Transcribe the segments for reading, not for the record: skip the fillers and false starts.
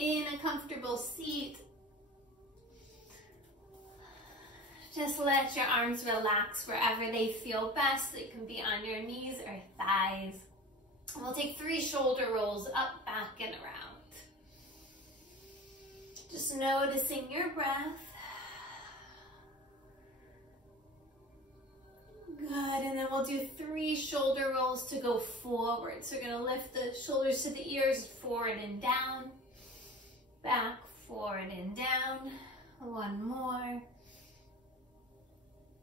in a comfortable seat, just let your arms relax wherever they feel best. It can be on your knees or thighs. We'll take 3 shoulder rolls up, back, and around. Just noticing your breath. Good, and then we'll do 3 shoulder rolls to go forward. So we're going to lift the shoulders to the ears, forward and down, back, forward and down. 1 more.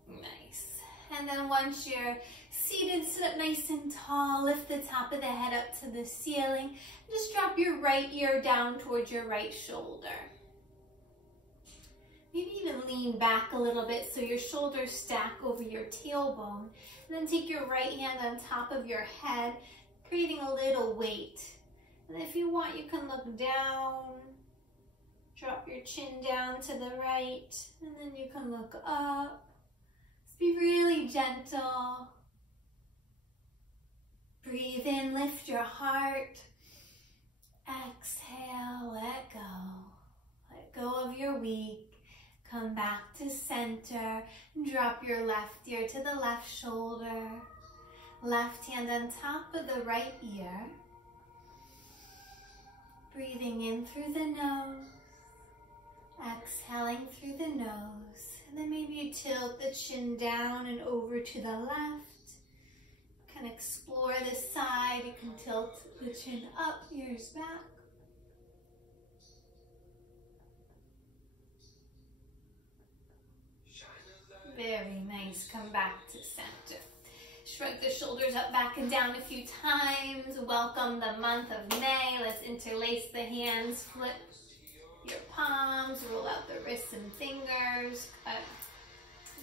Nice. And then once you're seated, sit up nice and tall, lift the top of the head up to the ceiling. Just drop your right ear down towards your right shoulder. Maybe even lean back a little bit so your shoulders stack over your tailbone. And then take your right hand on top of your head, creating a little weight. And if you want, you can look down, drop your chin down to the right, and then you can look up. Just be really gentle. Breathe in, lift your heart. Exhale, let go. Let go of your week. Come back to center. Drop your left ear to the left shoulder. Left hand on top of the right ear. Breathing in through the nose. Exhaling through the nose. And then maybe you tilt the chin down and over to the left. You can explore this side. You can tilt the chin up, ears back. Very nice. Come back to center. Shrug the shoulders up, back, and down a few times. Welcome the month of May. Let's interlace the hands, flip your palms, roll out the wrists and fingers.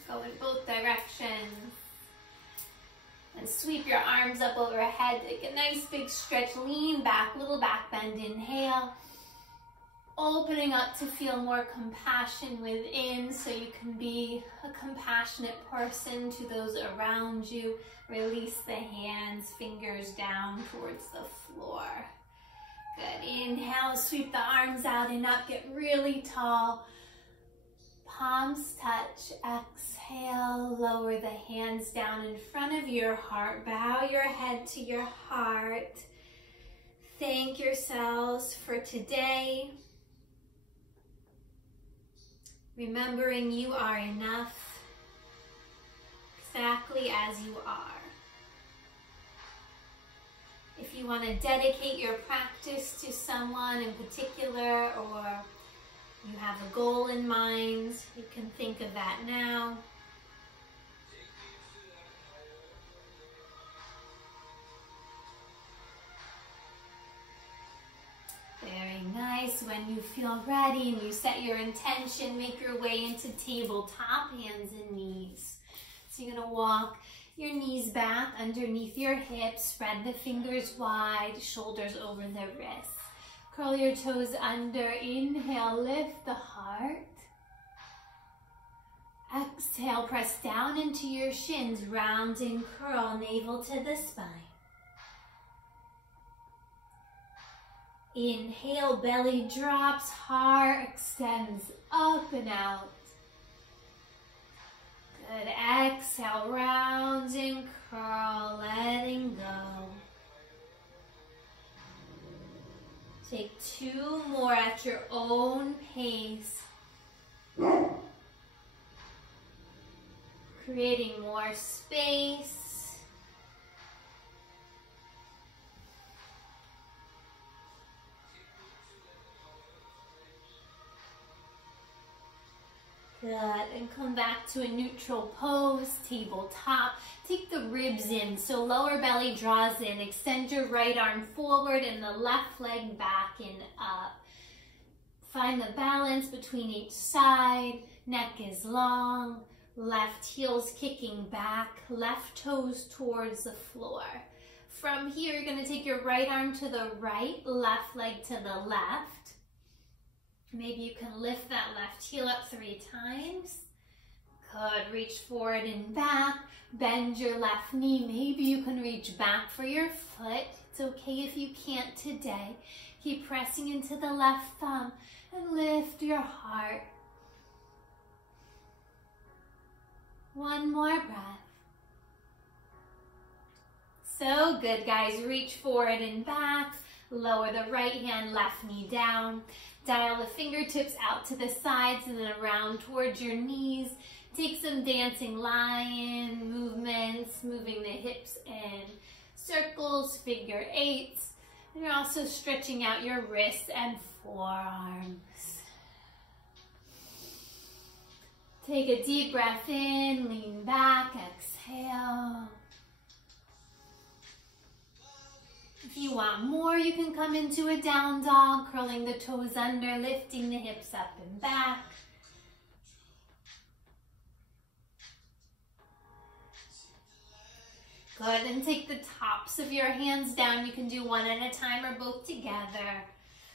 Go in both directions. And sweep your arms up overhead. Take a nice big stretch. Lean back, little back bend. Inhale. Opening up to feel more compassion within so you can be a compassionate person to those around you. Release the hands, fingers down towards the floor. Good. Inhale, sweep the arms out and up. Get really tall. Palms touch. Exhale, lower the hands down in front of your heart. Bow your head to your heart. Thank yourselves for today. Remembering you are enough, exactly as you are. If you want to dedicate your practice to someone in particular, or you have a goal in mind, you can think of that now. Very nice. When you feel ready and you set your intention, make your way into tabletop, hands and knees. So you're going to walk your knees back underneath your hips, spread the fingers wide, shoulders over the wrists. Curl your toes under. Inhale, lift the heart. Exhale, press down into your shins, round and curl, navel to the spine. Inhale, belly drops, heart extends up and out. Good. Exhale, round and curl, letting go. Take 2 more at your own pace. Creating more space. Good, and come back to a neutral pose, tabletop. Take the ribs in, so lower belly draws in. Extend your right arm forward and the left leg back and up. Find the balance between each side. Neck is long, left heel's kicking back, left toes towards the floor. From here, you're going to take your right arm to the right, left leg to the left. Maybe you can lift that left heel up 3 times. Good. Reach forward and back. Bend your left knee. Maybe you can reach back for your foot. It's okay if you can't today. Keep pressing into the left thumb and lift your heart. One more breath. So good, guys. Reach forward and back. Lower the right hand, left knee down. Dial the fingertips out to the sides and then around towards your knees. Take some dancing lion movements, moving the hips in circles, figure eights. And you're also stretching out your wrists and forearms. Take a deep breath in, lean back, exhale. If you want more, you can come into a down dog, curling the toes under, lifting the hips up and back. Good, and take the tops of your hands down. You can do one at a time or both together.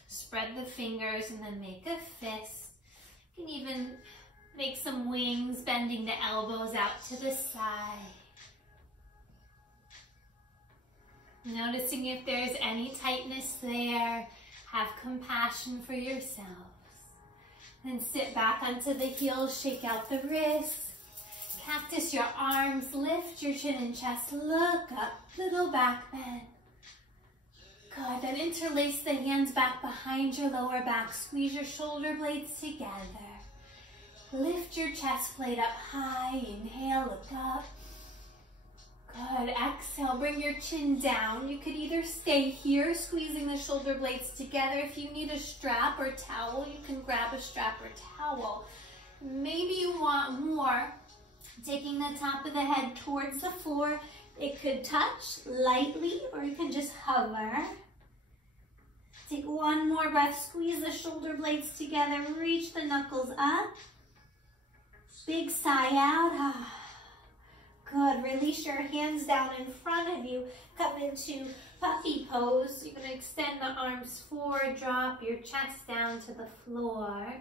Spread the fingers and then make a fist. You can even make some wings, bending the elbows out to the side. Noticing if there's any tightness there. Have compassion for yourselves. Then sit back onto the heels, shake out the wrists. Cactus your arms, lift your chin and chest, look up, little back bend. Good, then interlace the hands back behind your lower back, squeeze your shoulder blades together. Lift your chest plate up high, inhale, look up. Good, exhale, bring your chin down. You could either stay here, squeezing the shoulder blades together. If you need a strap or towel, you can grab a strap or towel. Maybe you want more. Taking the top of the head towards the floor. It could touch lightly or you can just hover. Take one more breath. Squeeze the shoulder blades together. Reach the knuckles up. Big sigh out. Good. Release your hands down in front of you. Come into puppy pose. You're going to extend the arms forward. Drop your chest down to the floor.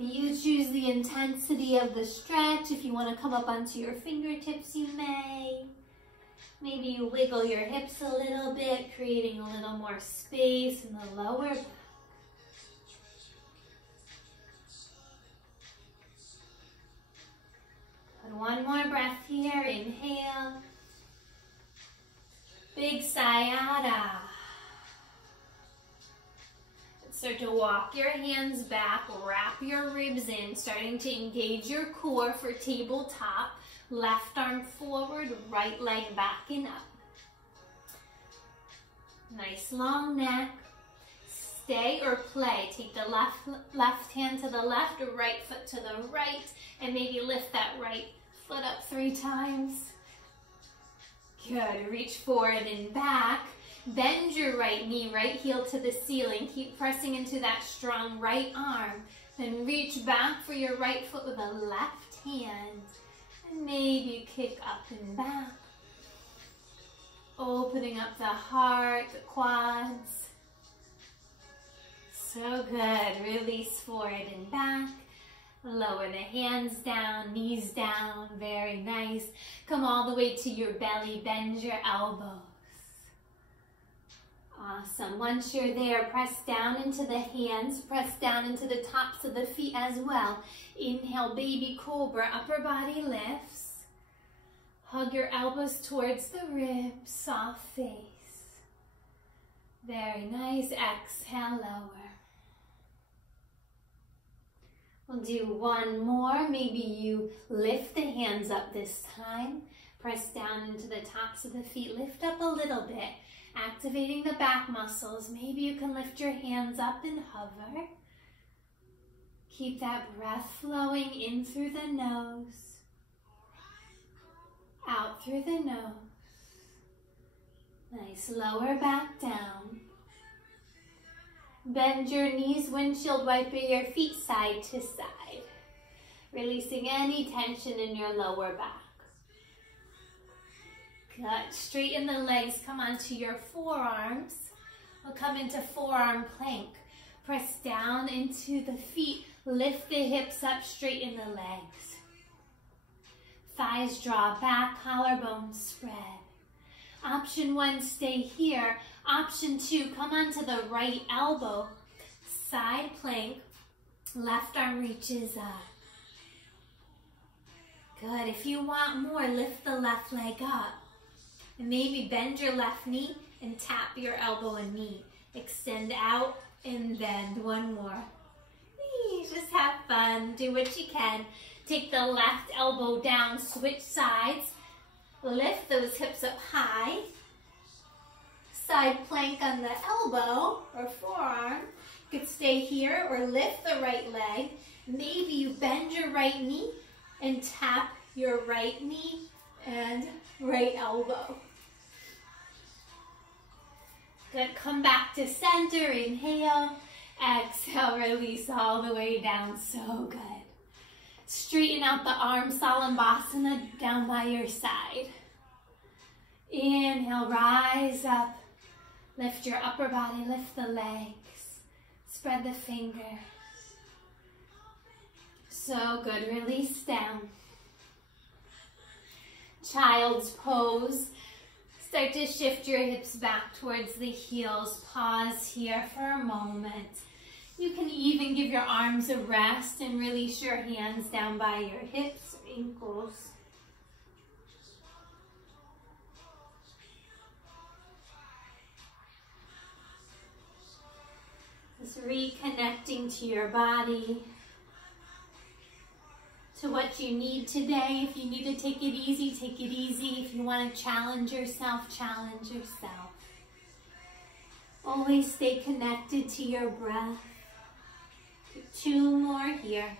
You choose the intensity of the stretch. If you want to come up onto your fingertips, you may. Maybe you wiggle your hips a little bit, creating a little more space in the lower back. And one more breath here. Inhale. Big sigh out. Start to walk your hands back, wrap your ribs in, starting to engage your core for tabletop. Left arm forward, right leg back and up. Nice long neck. Stay or play. Take the left hand to the left, or right foot to the right, and maybe lift that right foot up 3 times. Good. Reach forward and back. Bend your right knee, right heel to the ceiling. Keep pressing into that strong right arm. Then reach back for your right foot with the left hand. And maybe you kick up and back. Opening up the heart, the quads. So good. Release forward and back. Lower the hands down, knees down. Very nice. Come all the way to your belly. Bend your elbows. Awesome. Once you're there, press down into the hands, press down into the tops of the feet as well. Inhale, baby cobra, upper body lifts. Hug your elbows towards the ribs, soft face. Very nice. Exhale, lower. We'll do one more. Maybe you lift the hands up this time. Press down into the tops of the feet. Lift up a little bit. Activating the back muscles. Maybe you can lift your hands up and hover. Keep that breath flowing in through the nose, out through the nose. Nice. Lower back down. Bend your knees, windshield wiper your feet side to side, releasing any tension in your lower back. Good. Straighten the legs, come onto your forearms. We'll come into forearm plank. Press down into the feet, lift the hips up, straighten the legs. Thighs draw back, collarbones spread. Option 1, stay here. Option 2, come onto the right elbow. Side plank, left arm reaches up. Good. If you want more, lift the left leg up. And maybe bend your left knee and tap your elbow and knee. Extend out and bend. One more. Just have fun. Do what you can. Take the left elbow down. Switch sides. Lift those hips up high. Side plank on the elbow or forearm. You could stay here or lift the right leg. Maybe you bend your right knee and tap your right knee and right elbow. Good. Come back to center. Inhale. Exhale. Release all the way down. So good. Straighten out the arms. Salambhasana down by your side. Inhale. Rise up. Lift your upper body. Lift the legs. Spread the fingers. So good. Release down. Child's pose. Start to shift your hips back towards the heels. Pause here for a moment. You can even give your arms a rest and release your hands down by your hips or ankles. Just reconnecting to your body, to what you need today. If you need to take it easy, take it easy. If you want to challenge yourself, challenge yourself. Always stay connected to your breath. 2 more here.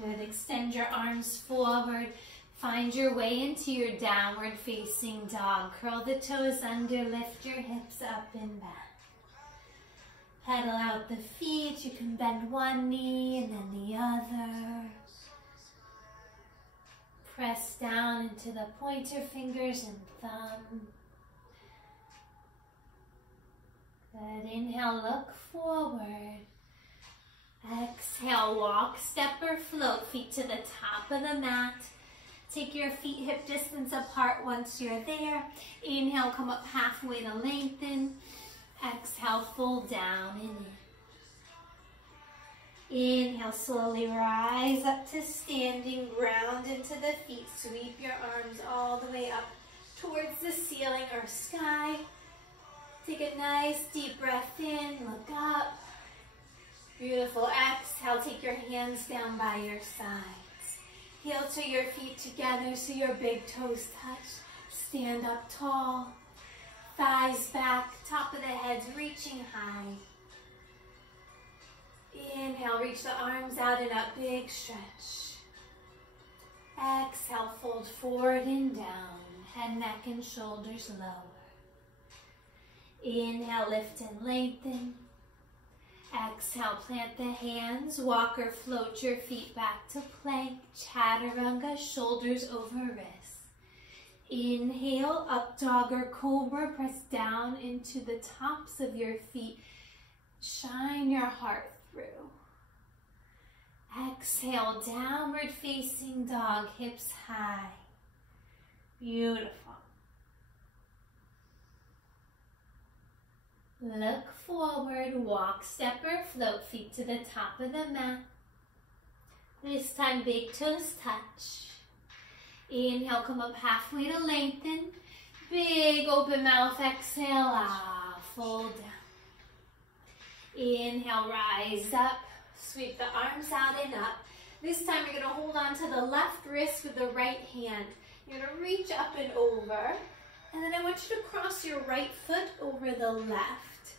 Good. Extend your arms forward. Find your way into your downward facing dog. Curl the toes under. Lift your hips up and back. Pedal out the feet. You can bend one knee and then the other. Press down into the pointer fingers and thumb. Good. Inhale, look forward. Exhale, walk, step or float, feet to the top of the mat. Take your feet hip distance apart once you're there. Inhale, come up halfway to lengthen. Exhale, fold down and in. Inhale, slowly rise up to standing, ground into the feet. Sweep your arms all the way up towards the ceiling or sky. Take a nice deep breath in, look up. Beautiful. Exhale, take your hands down by your sides. Heel to your feet together so your big toes touch. Stand up tall. Thighs back, top of the head reaching high. Inhale, reach the arms out and up, big stretch. Exhale, fold forward and down. Head, neck, and shoulders lower. Inhale, lift and lengthen. Exhale, plant the hands, walk or float your feet back to plank, chaturanga, shoulders over wrists. Inhale, up dog or cobra, press down into the tops of your feet. Shine your heart through. Exhale, downward facing dog, hips high. Beautiful. Look forward, walk, step or float, feet to the top of the mat. This time, big toes touch. Inhale, come up halfway to lengthen. Big open mouth, exhale, fold down. Inhale, rise up, sweep the arms out and up. This time you're gonna hold on to the left wrist with the right hand. You're gonna reach up and over. And then I want you to cross your right foot over the left.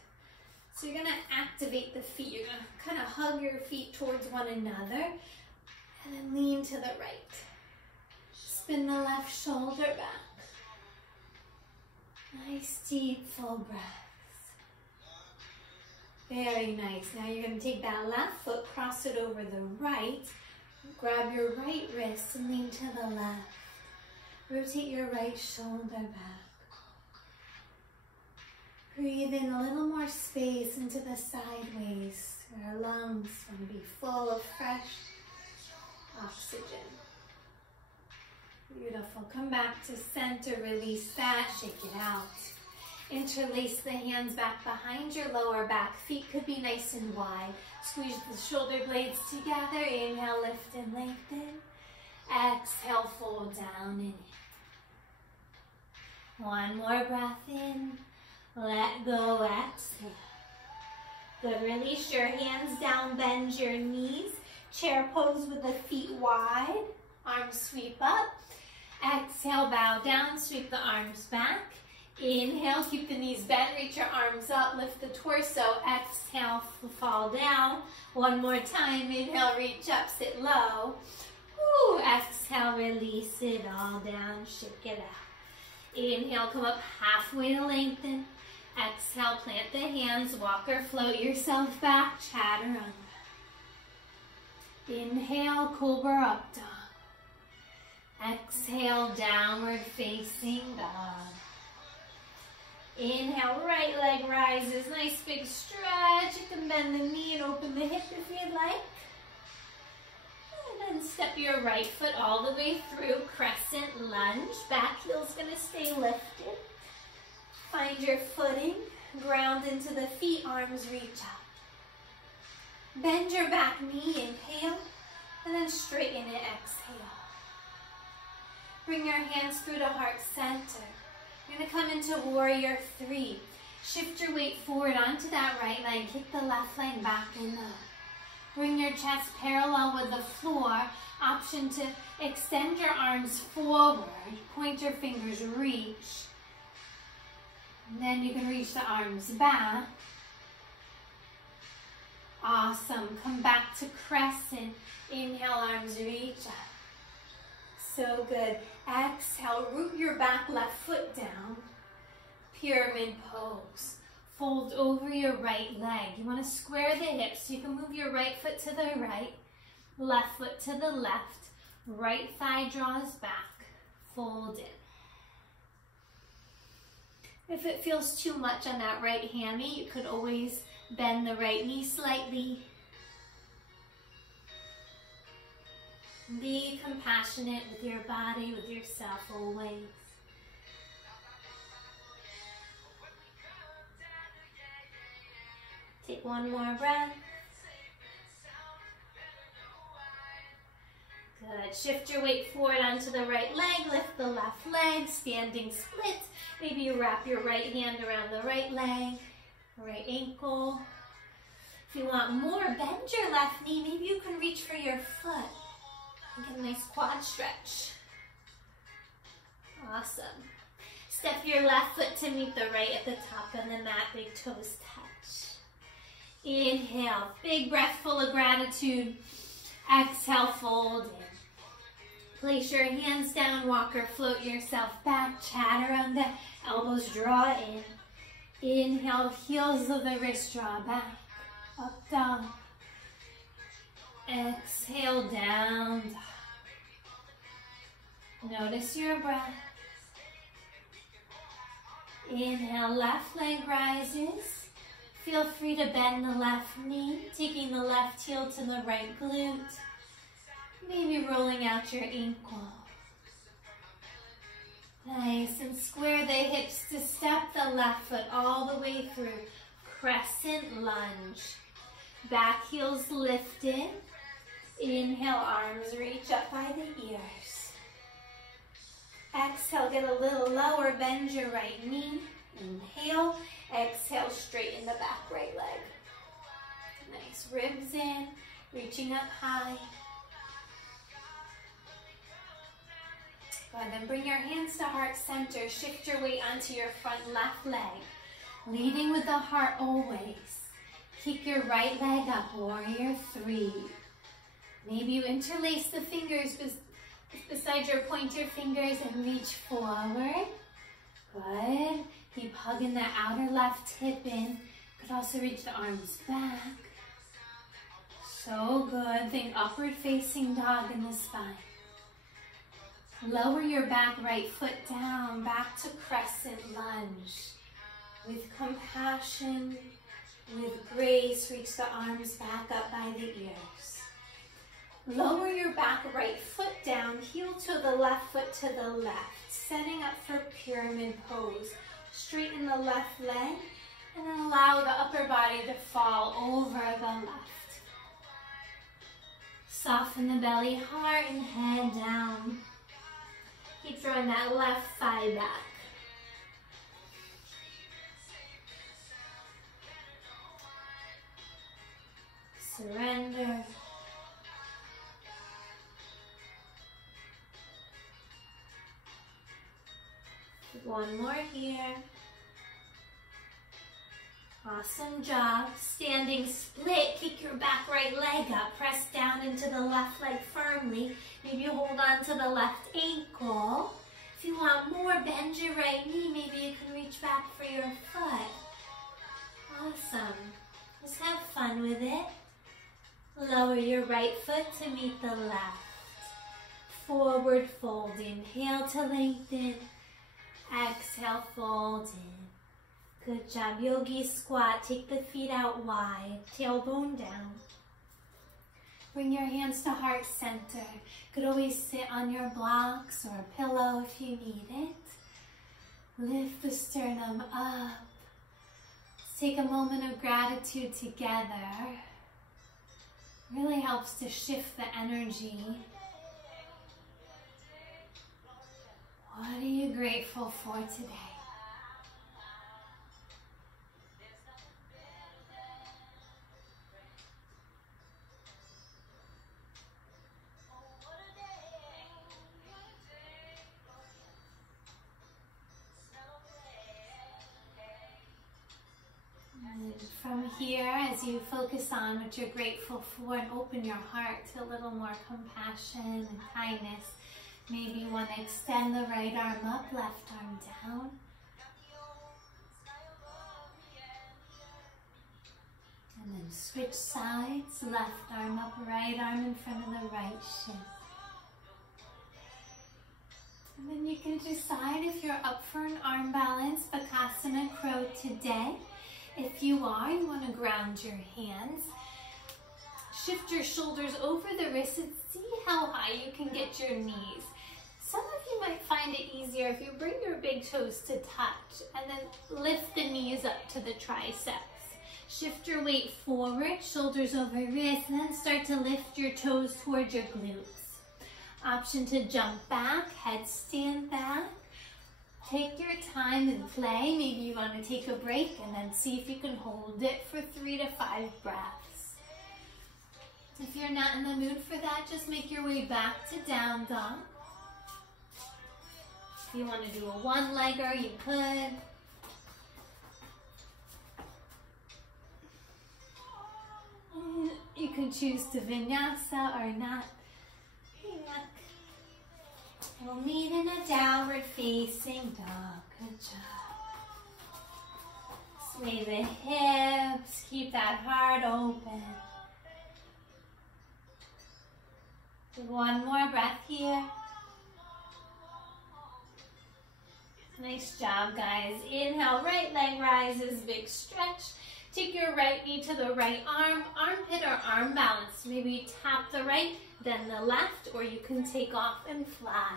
So you're gonna activate the feet. You're gonna kind of hug your feet towards one another and then lean to the right. Spin the left shoulder back. Nice deep full breaths. Very nice. Now you're gonna take that left foot, cross it over the right, grab your right wrist and lean to the left. Rotate your right shoulder back. Breathe in a little more space into the sideways. Our lungs want to be full of fresh oxygen. Beautiful. Come back to center. Release that. Shake it out. Interlace the hands back behind your lower back. Feet could be nice and wide. Squeeze the shoulder blades together. Inhale, lift and lengthen. Exhale, fold down and in. One more breath in. Let go, exhale. Good, release your hands down, bend your knees. Chair pose with the feet wide. Arms sweep up. Exhale, bow down, sweep the arms back. Inhale, keep the knees bent, reach your arms up, lift the torso. Exhale, fall down. One more time, inhale, reach up, sit low. Woo. Exhale, release it all down, shake it out. Inhale, come up halfway to lengthen. Exhale, plant the hands, walk or float yourself back, chaturanga. Inhale, cobra up dog. Exhale, downward facing dog. Inhale, right leg rises, nice big stretch. You can bend the knee and open the hip if you'd like. And then step your right foot all the way through, crescent lunge. Back heel's gonna stay lifted. Find your footing, ground into the feet, arms reach up. Bend your back knee, inhale, and then straighten it, exhale. Bring your hands through to heart center. You're gonna come into warrior three. Shift your weight forward onto that right leg, kick the left leg back and up. Bring your chest parallel with the floor. Option to extend your arms forward, point your fingers, reach. And then you can reach the arms back. Awesome. Come back to crescent. Inhale, arms reach up. So good. Exhale, root your back left foot down. Pyramid pose. Fold over your right leg. You want to square the hips so you can move your right foot to the right, left foot to the left. Right thigh draws back. Fold in. If it feels too much on that right hammy, you could always bend the right knee slightly. Be compassionate with your body, with yourself always. Take one more breath. Good. Shift your weight forward onto the right leg. Lift the left leg. Standing split. Maybe you wrap your right hand around the right leg, right ankle. If you want more, bend your left knee. Maybe you can reach for your foot. Get a nice quad stretch. Awesome. Step your left foot to meet the right at the top of the mat. Big toes touch. Inhale. Big breath full of gratitude. Exhale, fold in. Place your hands down, walk or float yourself back. Chaturanga, elbows draw in. Inhale, heels of the wrist draw back. Up, down. Exhale, down. Notice your breath. Inhale, left leg rises. Feel free to bend the left knee, taking the left heel to the right glute. Maybe rolling out your ankle. Nice, and square the hips to step the left foot all the way through. Crescent lunge. Back heels lifted. Inhale, arms reach up by the ears. Exhale, get a little lower, bend your right knee. Inhale, exhale, straighten the back right leg. Nice, ribs in, reaching up high. Good, then bring your hands to heart center. Shift your weight onto your front left leg. Leading with the heart always. Kick your right leg up, warrior three. Maybe you interlace the fingers beside your pointer fingers and reach forward. Good. Keep hugging that outer left hip in. Could also reach the arms back. So good. Think upward facing dog in the spine. Lower your back right foot down, back to crescent lunge. With compassion, with grace, reach the arms back up by the ears. Lower your back right foot down, heel to the left foot to the left, setting up for pyramid pose. Straighten the left leg and then allow the upper body to fall over the left. Soften the belly, heart, and head down. Keep drawing that left thigh back. Surrender. One more here. Awesome job. Standing split, kick your back right leg up. Press down into the left leg firmly. Maybe hold on to the left ankle. If you want more, bend your right knee. Maybe you can reach back for your foot. Awesome. Just have fun with it. Lower your right foot to meet the left. Forward fold. Inhale to lengthen. Exhale, fold in. Good job. Yogi squat. Take the feet out wide. Tailbone down. Bring your hands to heart center. Could always sit on your blocks or a pillow if you need it. Lift the sternum up. Let's take a moment of gratitude together. Really helps to shift the energy. What are you grateful for today? And from here, as you focus on what you're grateful for and open your heart to a little more compassion and kindness, maybe you want to extend the right arm up, left arm down. And then switch sides, left arm up, right arm in front of the right shin. And then you can decide if you're up for an arm balance, Bakasana Crow today. If you are, you want to ground your hands. Shift your shoulders over the wrists and see how high you can get your knees. Some of you might find it easier if you bring your big toes to touch and then lift the knees up to the triceps. Shift your weight forward, shoulders over wrists, and then start to lift your toes towards your glutes. Option to jump back, headstand back. Take your time and play. Maybe you want to take a break and then see if you can hold it for 3 to 5 breaths. If you're not in the mood for that, just make your way back to down dog. If you want to do a one-legger, you could. You can choose to Vinyasa or not. We'll meet in a downward facing dog. Good job. Sway the hips. Keep that heart open. One more breath here. Nice job, guys. Inhale, right leg rises, big stretch. Take your right knee to the right arm, armpit or arm balance. Maybe you tap the right, then the left, or you can take off and fly.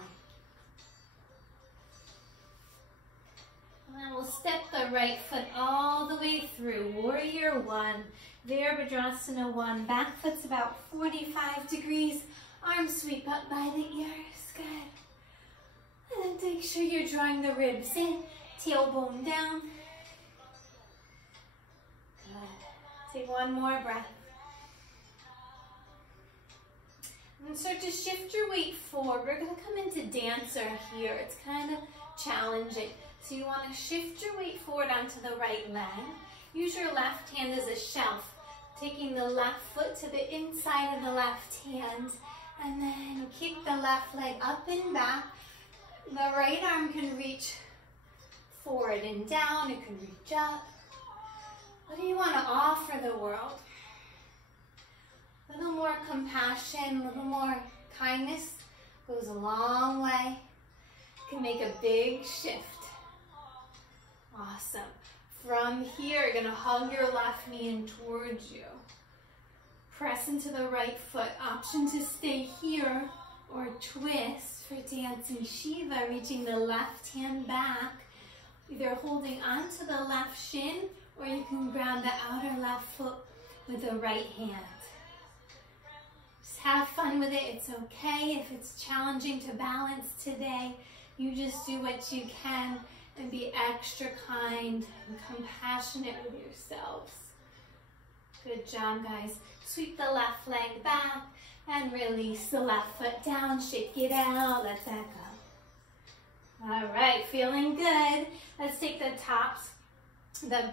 And then we'll step the right foot all the way through. Warrior one, Virabhadrasana one. Back foot's about 45 degrees. Arms sweep up by the ears. Good. And then make sure you're drawing the ribs in, tailbone down. Take one more breath. And start to shift your weight forward. We're going to come into dancer here. It's kind of challenging. So you want to shift your weight forward onto the right leg. Use your left hand as a shelf, taking the left foot to the inside of the left hand. And then kick the left leg up and back. The right arm can reach forward and down. It can reach up. What do you want to offer the world? A little more compassion, a little more kindness goes a long way. Can make a big shift. Awesome. From here, you're gonna hug your left knee in towards you. Press into the right foot. Option to stay here or twist for dancing Shiva, reaching the left hand back, either holding onto the left shin or you can grab the outer left foot with the right hand. Just have fun with it. It's okay if it's challenging to balance today. You just do what you can and be extra kind and compassionate with yourselves. Good job, guys. Sweep the left leg back and release the left foot down. Shake it out. Let that go. All right, feeling good. Let's take the tops, the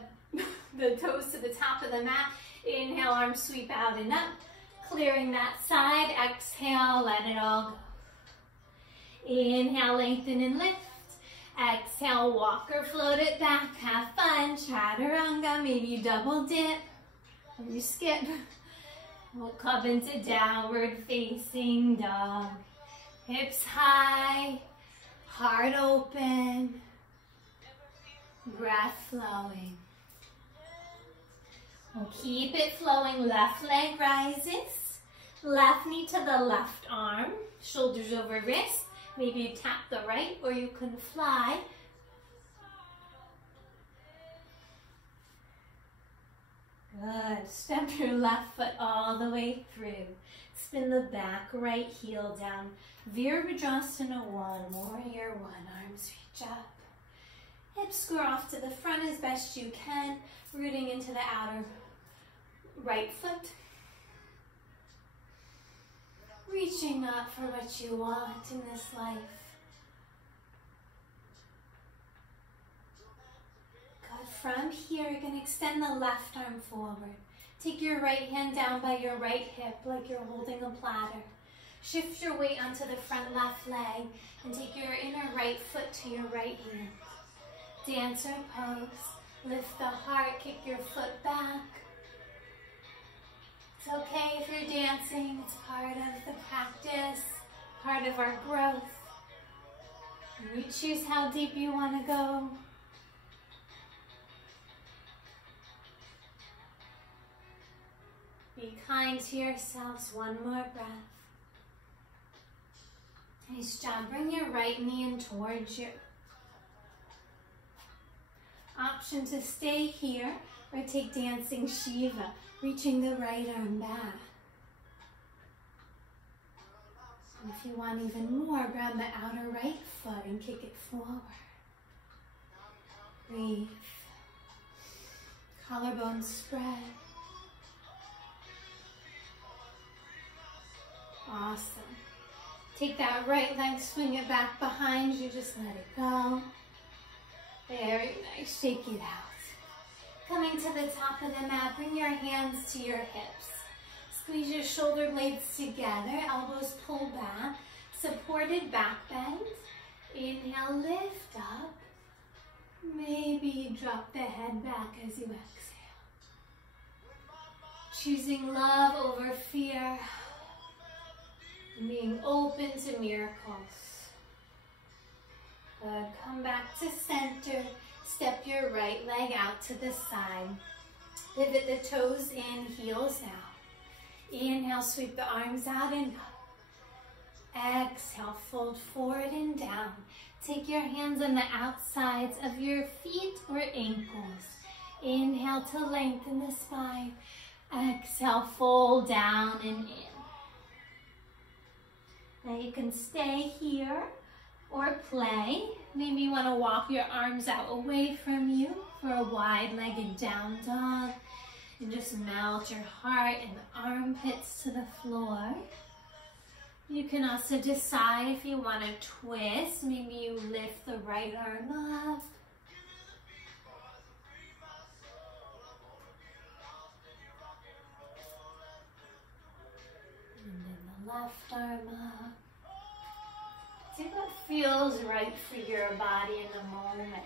toes to the top of the mat. Inhale, arms sweep out and up. Clearing that side. Exhale, let it all go. Inhale, lengthen and lift. Exhale, walk or float it back. Have fun. Chaturanga. Maybe you double dip. Or you skip. We'll come into downward facing dog. Hips high. Heart open. Breath flowing. We'll keep it flowing. Left leg rises. Left knee to the left arm. Shoulders over wrist. Maybe you tap the right or you can fly. Good. Step your left foot all the way through. Spin the back right heel down. Virabhadrasana 1, Warrior 1. Arms reach up. Hips square off to the front as best you can. Rooting into the outer right foot. Reaching up for what you want in this life. From here, you're going to extend the left arm forward. Take your right hand down by your right hip like you're holding a platter. Shift your weight onto the front left leg and take your inner right foot to your right hand. Dancer pose. Lift the heart, kick your foot back. It's okay if you're dancing. It's part of the practice, part of our growth. And you choose how deep you want to go. Be kind to yourselves. One more breath. Nice job. Bring your right knee in towards you. Option to stay here or take dancing Shiva, reaching the right arm back. And if you want even more, grab the outer right foot and kick it forward. Breathe. Collarbone spread. Awesome. Take that right leg, swing it back behind you, just let it go. Very nice, shake it out. Coming to the top of the mat, bring your hands to your hips. Squeeze your shoulder blades together, elbows pull back, supported back bend. Inhale, lift up. Maybe drop the head back as you exhale. Choosing love over fear. Being open to miracles. Good. Come back to center. Step your right leg out to the side. Pivot the toes in, heels out. Inhale, sweep the arms out and up. Exhale, fold forward and down. Take your hands on the outsides of your feet or ankles. Inhale to lengthen the spine. Exhale, fold down and in. Now you can stay here or play. Maybe you want to walk your arms out away from you for a wide-legged down dog. And just melt your heart and armpits to the floor. You can also decide if you want to twist. Maybe you lift the right arm up. And then the left arm up. See what feels right for your body in the moment.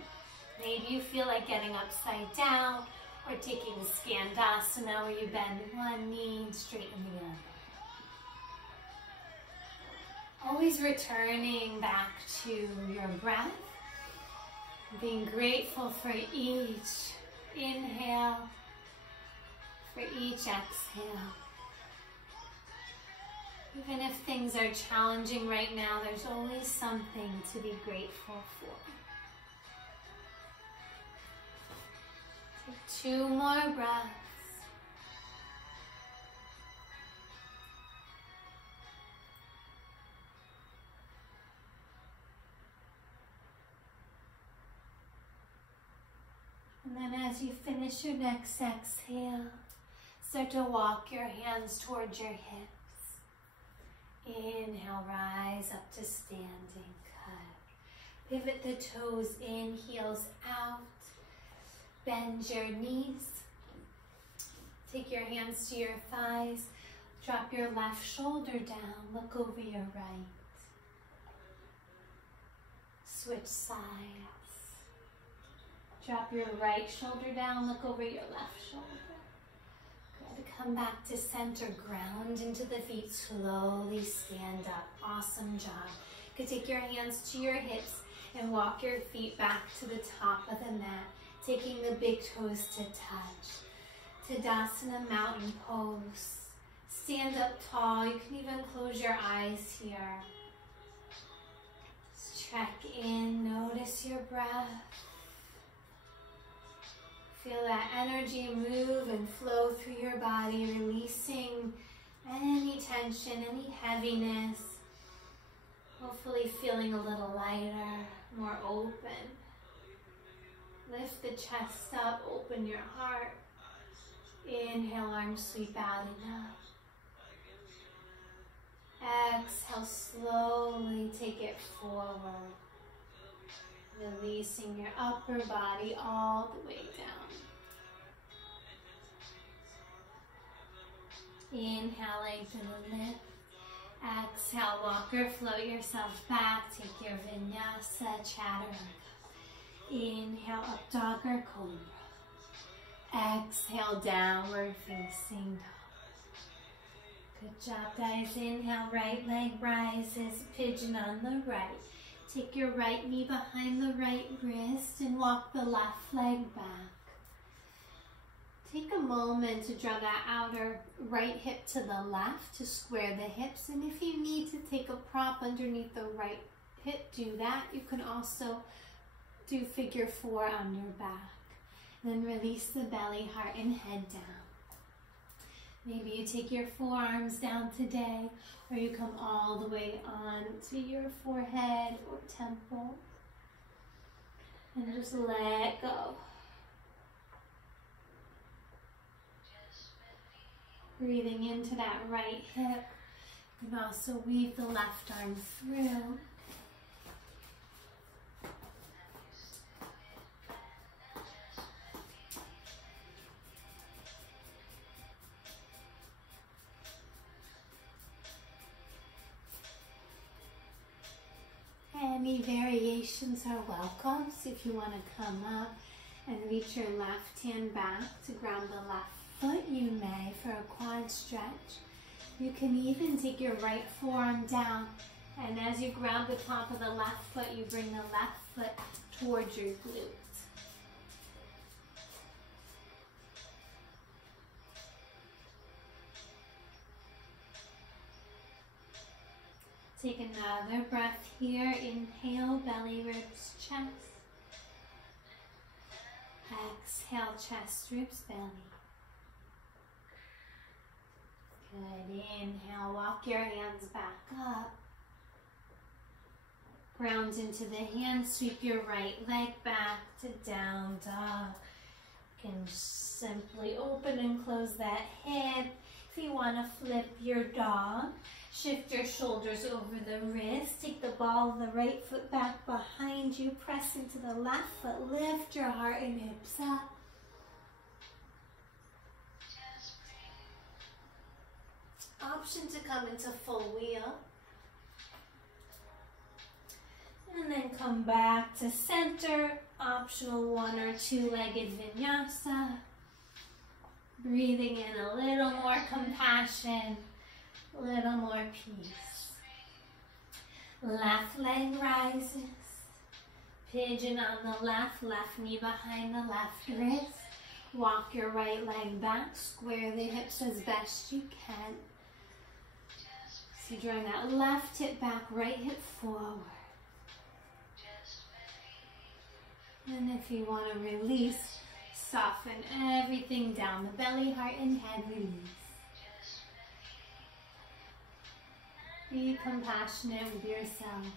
Maybe you feel like getting upside down or taking Skandasana where you bend one knee and straighten the other. Always returning back to your breath. Being grateful for each inhale for each exhale. Even if things are challenging right now, there's always something to be grateful for. Take 2 more breaths. And then as you finish your next exhale, start to walk your hands towards your hips. Inhale, rise up to standing cut. Pivot the toes in, heels out. Bend your knees. Take your hands to your thighs. Drop your left shoulder down. Look over your right. Switch sides. Drop your right shoulder down. Look over your left shoulder. Good. Come back to center. Ground into the feet. Slowly stand up. Awesome job. You can take your hands to your hips and walk your feet back to the top of the mat, taking the big toes to touch. Tadasana, mountain pose. Stand up tall. You can even close your eyes here. Just check in. Notice your breath. Feel that energy move and flow through your body, releasing any tension, any heaviness. Hopefully feeling a little lighter, more open. Lift the chest up, open your heart. Inhale, arms sweep out and up. Exhale, slowly take it forward. Releasing your upper body all the way down. Inhale, lengthen the lift. Exhale, walk or float yourself back. Take your Vinyasa, Chaturanga. Inhale, up dog or cobra. Exhale, downward facing dog. Good job, guys. Inhale, right leg rises, pigeon on the right. Take your right knee behind the right wrist and walk the left leg back. Take a moment to draw that outer right hip to the left to square the hips. And if you need to take a prop underneath the right hip, do that. You can also do figure 4 on your back. Then release the belly, heart, and head down. Maybe you take your forearms down today, or you come all the way on to your forehead or temple. And just let go. Breathing into that right hip. You can also weave the left arm through. Any variations are welcome. So if you want to come up and reach your left hand back to ground the left foot, you may for a quad stretch. You can even take your right forearm down, and as you ground the top of the left foot, you bring the left foot towards your glutes. Take another breath here. Inhale, belly, ribs, chest. Exhale, chest, ribs, belly. Good. Inhale, walk your hands back up. Ground into the hands, sweep your right leg back to down dog. You can simply open and close that hip. If you want to flip your dog, shift your shoulders over the wrist. Take the ball of the right foot back behind you. Press into the left foot. Lift your heart and hips up. Option to come into full wheel. And then come back to center. Optional 1 or 2-legged Vinyasa. Breathing in a little more compassion, a little more peace. Left leg rises. Pigeon on the left knee behind the left wrist. Walk your right leg back, square the hips as best you can. So drawing that left hip back, right hip forward. And if you want to release, soften everything down, the belly, heart, and head, release. Be compassionate with yourselves.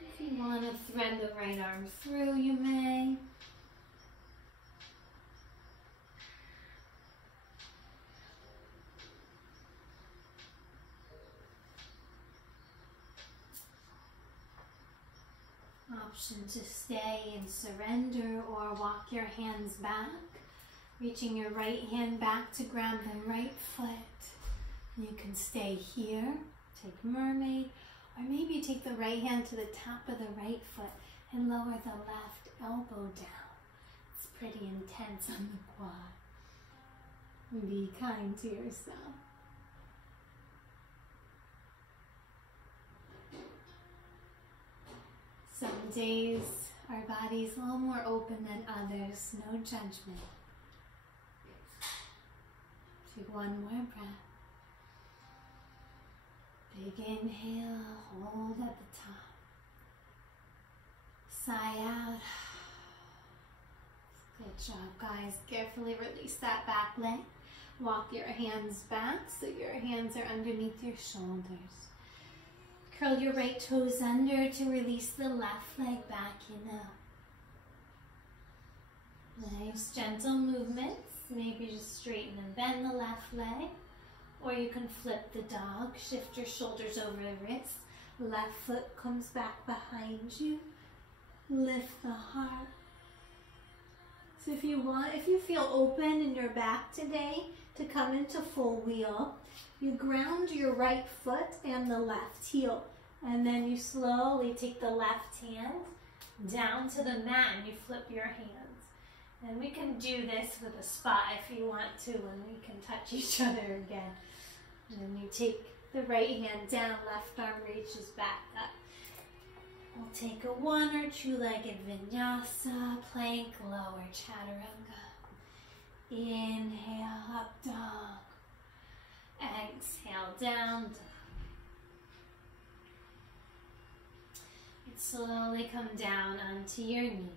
If you want to thread the right arm through, you may. Option to stay and surrender or walk your hands back, reaching your right hand back to grab the right foot. You can stay here, take mermaid, or maybe take the right hand to the top of the right foot and lower the left elbow down. It's pretty intense on the quad. Be kind to yourself. Some days our body's a little more open than others, no judgment. Take one more breath. Big inhale, hold at the top. Sigh out. Good job, guys. Carefully release that back leg. Walk your hands back so your hands are underneath your shoulders. Curl your right toes under to release the left leg back in up. Nice gentle movements. Maybe just straighten and bend the left leg. Or you can flip the dog. Shift your shoulders over the wrist. Left foot comes back behind you. Lift the heart. So if you feel open in your back today to come into full wheel, you ground your right foot and the left heel. And then you slowly take the left hand down to the mat and you flip your hands. And we can do this with a spot if you want to, and we can touch each other again. And then you take the right hand down, left arm reaches back up. We'll take a 1 or 2-legged vinyasa, plank, lower chaturanga. Inhale, up dog. Exhale, down dog. And slowly come down onto your knees.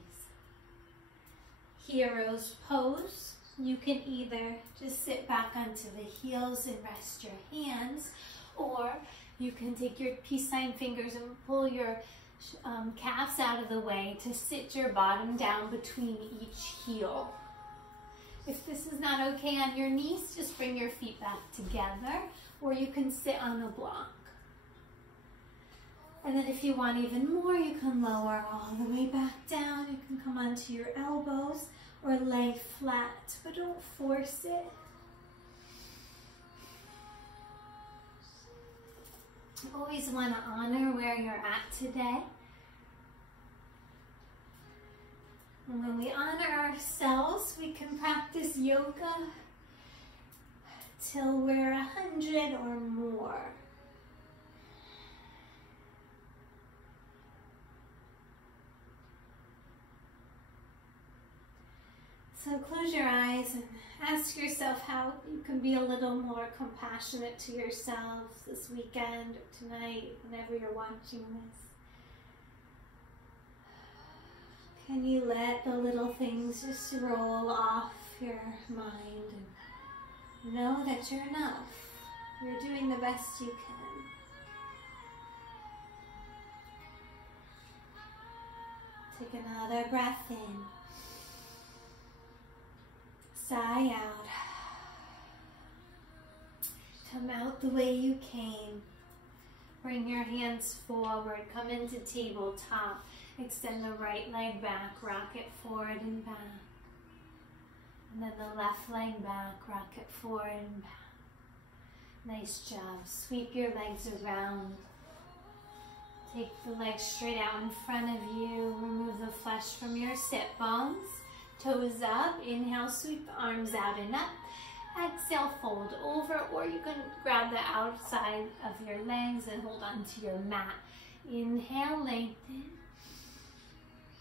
Hero's pose. You can either just sit back onto the heels and rest your hands, or you can take your peace sign fingers and pull your calves out of the way to sit your bottom down between each heel. If this is not okay on your knees, just bring your feet back together, or you can sit on a block. And then if you want even more, you can lower all the way back down. You can come onto your elbows or lay flat, but don't force it. You always want to honor where you're at today. And when we honor ourselves, we can practice yoga till we're 100 or more. So close your eyes and ask yourself how you can be a little more compassionate to yourselves this weekend or tonight, whenever you're watching this. Can you let the little things just roll off your mind and know that you're enough. You're doing the best you can. Take another breath in. Sigh out. Come out the way you came. Bring your hands forward. Come into tabletop. Extend the right leg back. Rock it forward and back. And then the left leg back. Rock it forward and back. Nice job. Sweep your legs around. Take the legs straight out in front of you. Remove the flesh from your sit bones. Toes up. Inhale, sweep the arms out and up. Exhale, fold over, or you can grab the outside of your legs and hold on to your mat. Inhale, lengthen.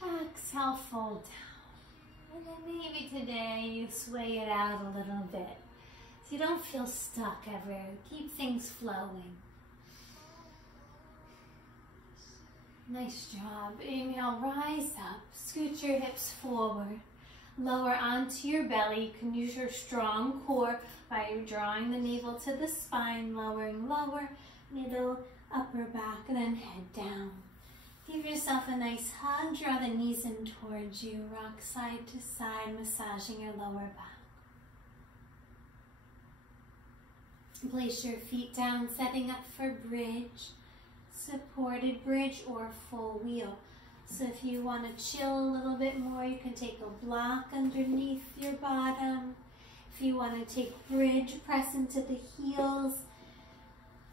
Exhale, fold down. And then maybe today you sway it out a little bit so you don't feel stuck ever. Keep things flowing. Nice job. Inhale, rise up. Scoot your hips forward. Lower onto your belly. You can use your strong core by drawing the navel to the spine, lowering lower, middle, upper back, and then head down. Give yourself a nice hug. Draw the knees in towards you. Rock side to side, massaging your lower back. Place your feet down, setting up for bridge, supported bridge, or full wheel. So if you want to chill a little bit more, you can take a block underneath your bottom. If you want to take bridge, press into the heels.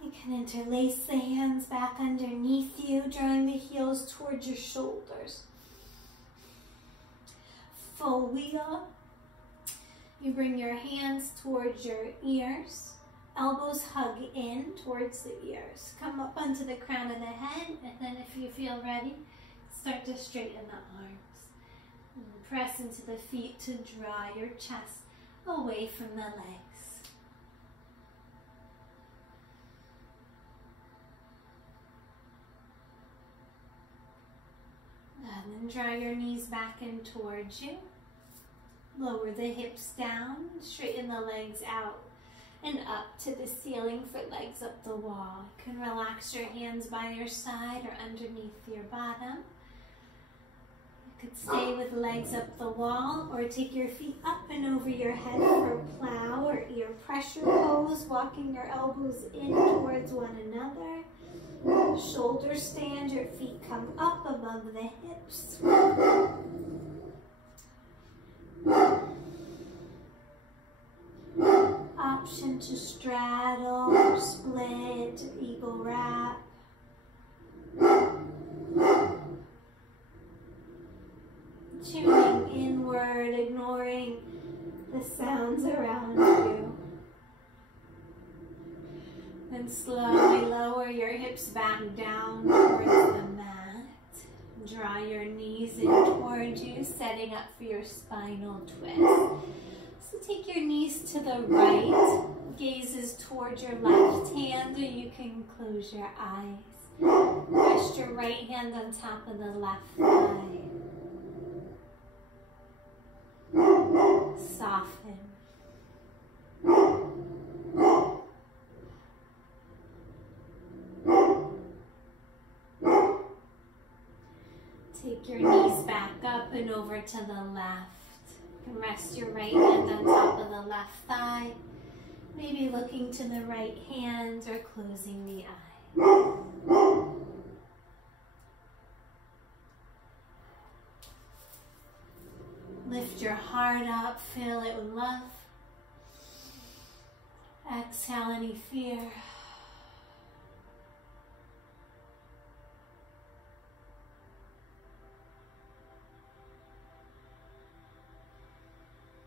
You can interlace the hands back underneath you, drawing the heels towards your shoulders. Full wheel. You bring your hands towards your ears. Elbows hug in towards the ears. Come up onto the crown of the head, and then if you feel ready, start to straighten the arms. And press into the feet to draw your chest away from the legs. And then draw your knees back in towards you. Lower the hips down, straighten the legs out and up to the ceiling for legs up the wall. You can relax your hands by your side or underneath your bottom. You could stay with legs up the wall or take your feet up and over your head for plow or ear pressure pose, walking your elbows in towards one another. Shoulder stand, your feet come up above the hips. Option to straddle or split, eagle wrap. Tuning inward, ignoring the sounds around you. Then slowly lower your hips back down towards the mat. Draw your knees in towards you, setting up for your spinal twist. So take your knees to the right, gazes towards your left hand, or you can close your eyes. Rest your right hand on top of the left thigh. Soften. Take your knees back up and over to the left. You can rest your right hand on top of the left thigh, maybe looking to the right hand or closing the eye. Lift your heart up, fill it with love. Exhale any fear.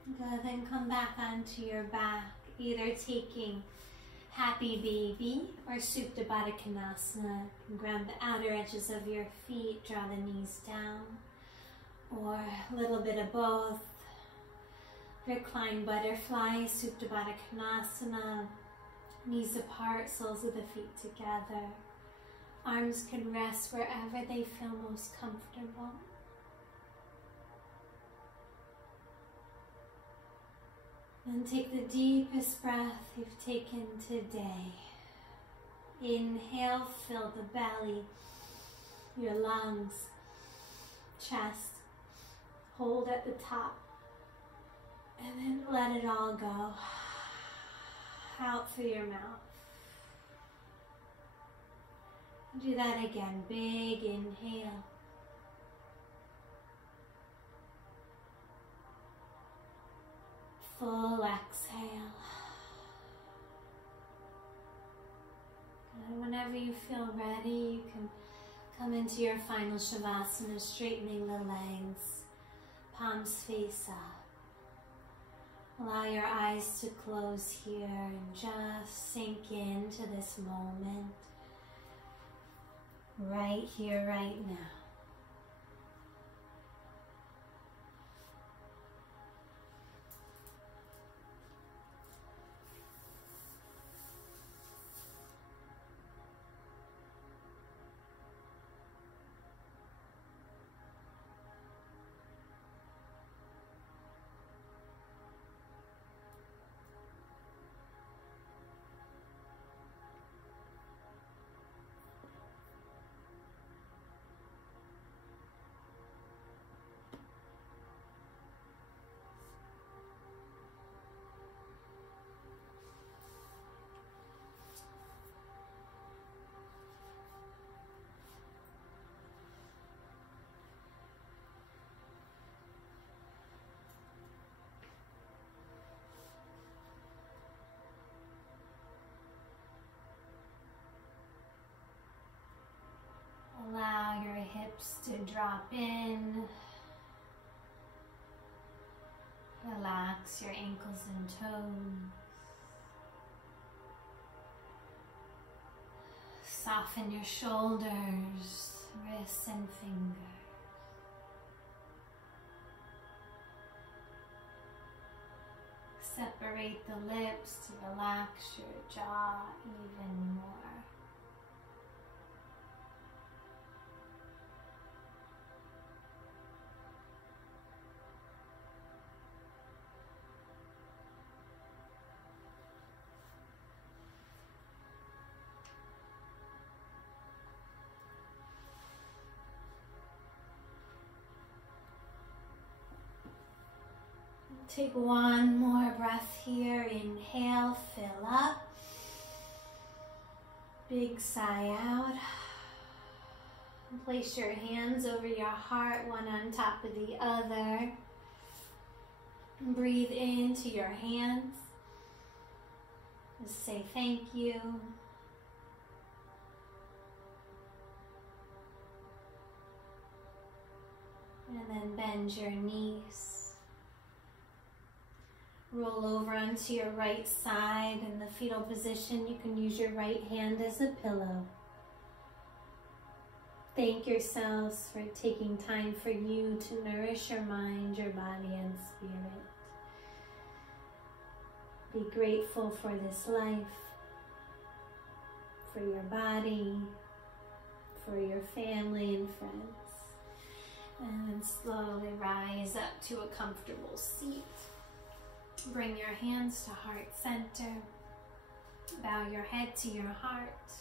Good, then come back onto your back, either taking Happy Baby or Supta Baddha Konasana. You can grab the outer edges of your feet, draw the knees down, or a little bit of both. Recline Butterfly, Supta Baddha Konasana, knees apart, soles of the feet together. Arms can rest wherever they feel most comfortable. And take the deepest breath you've taken today. Inhale, fill the belly, your lungs, chest. Hold at the top. And then let it all go out through your mouth. Do that again. Big inhale. Full exhale. And whenever you feel ready, you can come into your final Shavasana, straightening the legs, palms face up. Allow your eyes to close here and just sink into this moment. Right here, right now. Allow your hips to drop in. Relax your ankles and toes. Soften your shoulders, wrists and fingers. Separate the lips to relax your jaw even more. Take one more breath here. Inhale, fill up. Big sigh out. And place your hands over your heart, one on top of the other. And breathe into your hands. Just say thank you. And then bend your knees. Roll over onto your right side in the fetal position. You can use your right hand as a pillow. Thank yourselves for taking time for you to nourish your mind, your body, and spirit. Be grateful for this life, for your body, for your family and friends. And then slowly rise up to a comfortable seat. Bring your hands to heart center. Bow your head to your heart.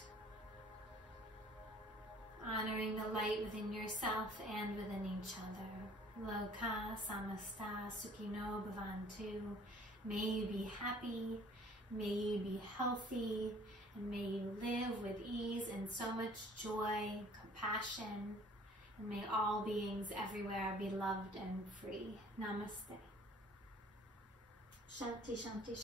Honoring the light within yourself and within each other. Loka samasta sukhino bhavantu. May you be happy, may you be healthy, and may you live with ease and so much joy, compassion, and may all beings everywhere be loved and free. Namaste. Shanti, shanti,